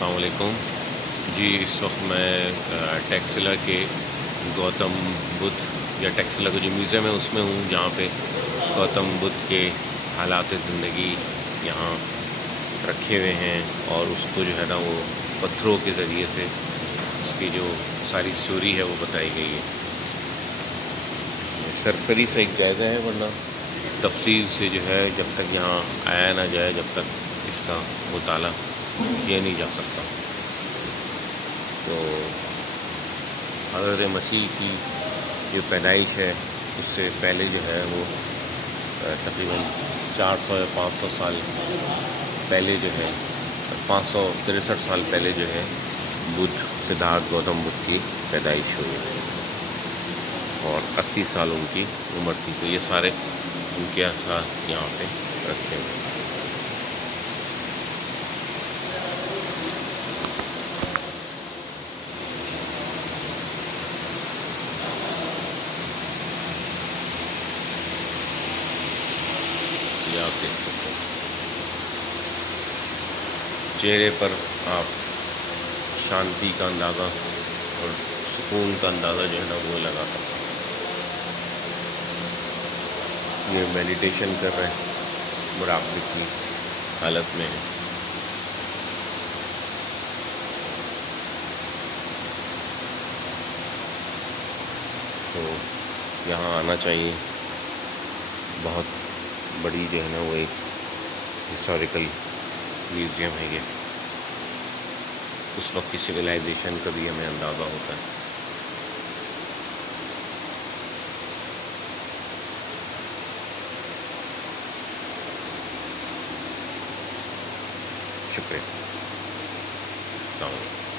السلام علیکم جی، اس وقت میں ٹیکسلا کے گوتم بدھ یا ٹیکسلا کا جو میوزیم ہے اس میں ہوں، جہاں پہ گوتم بدھ کے حالات زندگی یہاں رکھے ہوئے ہیں، اور اس کو جو ہے نا وہ پتھروں کے ذریعے سے اس کی جو ساری اسٹوری ہے وہ بتائی گئی ہے۔ سرسری سے ایک جائزہ ہے، ورنہ تفصیل سے جو ہے جب تک یہاں آیا نہ جائے جب تک اس کا مطالعہ کیا نہیں جا سکتا۔ تو حضرت مسیح کی جو پیدائش ہے اس سے پہلے جو ہے وہ تقریباً 400 یا 500 سال پہلے جو ہے 563 سال پہلے جو ہے بدھ سدھارتھ گوتم بدھ کی پیدائش ہوئی، اور 80 سال ان کی عمر تھی۔ تو یہ سارے ان کے آثار یہاں پہ رکھے ہوئے ہیں۔ یہ آپ دیکھ سکتے ہیں، چہرے پر آپ شانتی کا اندازہ اور سکون کا اندازہ جو ہے نا وہ لگا سکتے ہیں۔ یہ میڈیٹیشن کر رہے ہیں، مراقبے کی حالت میں ہیں۔ تو یہاں آنا چاہیے، بہت بڑی جو ہے نا وہ ایک ہسٹوریکل میوزیم ہے یہ، اس وقت کی سویلائزیشن کا بھی ہمیں اندازہ ہوتا ہے۔ شکریہ، السلام علیکم۔